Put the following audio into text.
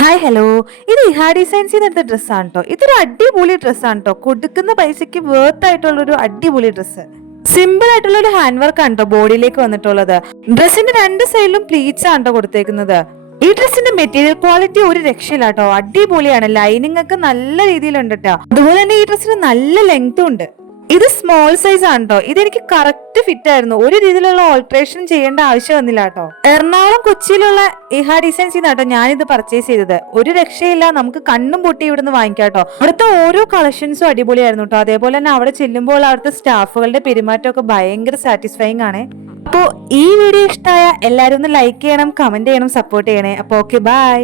Hi hello ഇത് ഇഹാ ഡിസൈൻസിൽ നിന്ന് എടുത്ത ഡ്രസ്സാണ് കേട്ടോ ഇതൊരു അടിപൊളി ഡ്രസ്സാണ് കേട്ടോ കൊടുക്കുന്ന പൈസയ്ക്ക് വേർത്ത് ആയിട്ടുള്ള ഒരു അടിപൊളി ഡ്രസ്സ് സിമ്പിൾ ആയിട്ടുള്ള ഒരു ഹാൻഡ് വർക്ക് ആണ് കേട്ടോ ബോഡിയിലേക്ക് വന്നിട്ടുള്ളത്. ഡ്രസ്സിന്റെ രണ്ട് സൈഡിലും പ്ലീറ്റ്സ് ആണ് കേട്ടോ കൊടുത്തേക്കുന്നത്. ഈ ഡ്രസ്സിന്റെ മെറ്റീരിയൽ ക്വാളിറ്റി ഒരു രക്ഷയില്ല കേട്ടോ അടിപൊളിയാണ്. ലൈനിങ് ഒക്കെ നല്ല രീതിയിലുണ്ട് കേട്ടോ അതുപോലെ തന്നെ ഈ ഡ്രസ്സിന് നല്ല ലെങ്ത്തും ഉണ്ട്. ഇത് സ്മോൾ സൈസ് ആണ് കേട്ടോ ഇതെനിക്ക് കറക്റ്റ് ഫിറ്റ് ആയിരുന്നു. ഒരു രീതിയിലുള്ള ഓൾട്രേഷൻ ചെയ്യേണ്ട ആവശ്യം വന്നില്ല കേട്ടോ. എറണാകുളം കൊച്ചിയിലുള്ള ഇഹ ഡിസൈൻസ് കേട്ടോ ഞാനിത് പർച്ചേസ് ചെയ്തത്. ഒരു രക്ഷയില്ല നമുക്ക് കണ്ണും പൊട്ടി ഇവിടുന്ന് വാങ്ങിക്കാം കേട്ടോ. അവിടുത്തെ ഓരോ കളക്ഷൻസും അടിപൊളിയായിരുന്നു കേട്ടോ. അതേപോലെ തന്നെ അവിടെ ചെല്ലുമ്പോൾ അവിടുത്തെ സ്റ്റാഫുകളുടെ പെരുമാറ്റം ഒക്കെ ഭയങ്കര സാറ്റിസ്ഫൈങ് ആണ്. അപ്പോ ഈ വീഡിയോ ഇഷ്ടമായ എല്ലാവരും ഒന്ന് ലൈക്ക് ചെയ്യണം കമന്റ് ചെയ്യണം സപ്പോർട്ട് ചെയ്യണേ. അപ്പോൾ ഓക്കെ ബൈ